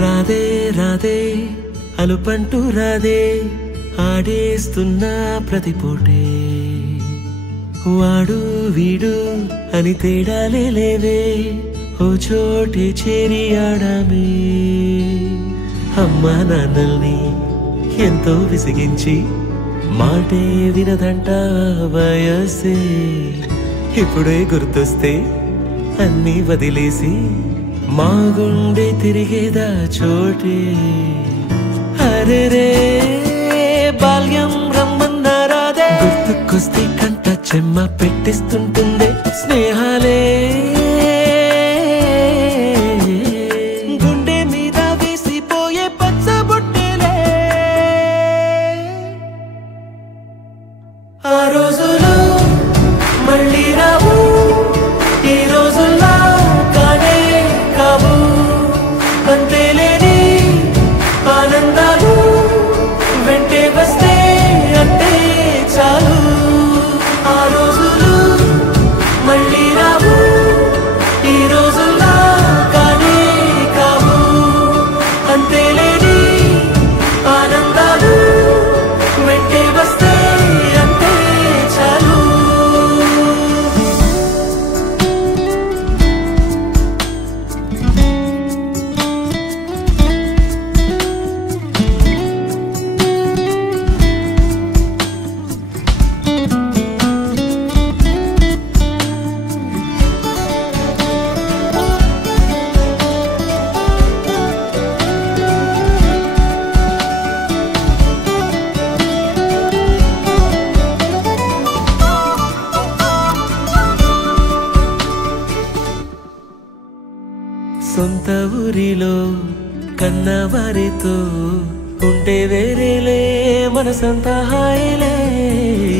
రాధే రాధే అలుపంటూ రాధే ఆడేస్తున్నా ప్రతిపోటే వాడు వీడు అని తేడాలే లేవే ఓ చోటే చేరి ఆడామే అమ్మా నాన్నల్ని ఎంతో విసిగించి మాటే వినదంట వయసే ఇప్పుడే గుర్తొస్తే అన్నీ వదిలేసి మా గుండె తిరిగేదా చోటే అరే రే బాల్యం రమ్మన్నారాదే గుర్తుకొస్తే కంట చెమ్మ పెట్టిస్తుంటుందే స్నేహాలే గుండె మీద వేసిపోయే పచ్చబొట్టేలే ఆ రోజులు మళ్ళీ రావు ఈ రోజుల్లా కానే కావు అంతేలేని ఆనందాలు వెంటే వస్తే అంటే చాలు ఆ రోజులు మళ్ళీ రావు ఈ రోజుల్లా కానే కావు అంతేలేని ఆనందాలు వెంటే వస్తే అంటే చాలు సొంత ఊరిలో కన్నవారితో ఉంటే వేరేలే మనసంత హాయిలే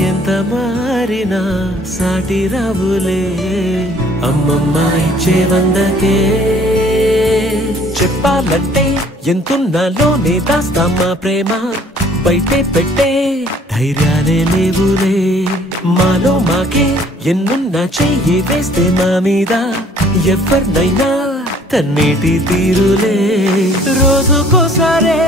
ఎంత మారినా సాటి రావులే అమ్మమ్మ ఇచ్చే వందకే చెప్పాలంటే ఎంతున్నాలోనే దాస్తామా ప్రేమ బయటే పెట్టే ధైర్యాలే లేవులే మాలో మాకే ఎన్నున్నా చెయ్యి వేస్తే మా మీద ఎవరినైనా తన్నేటి తీరులే రోజుకోసారే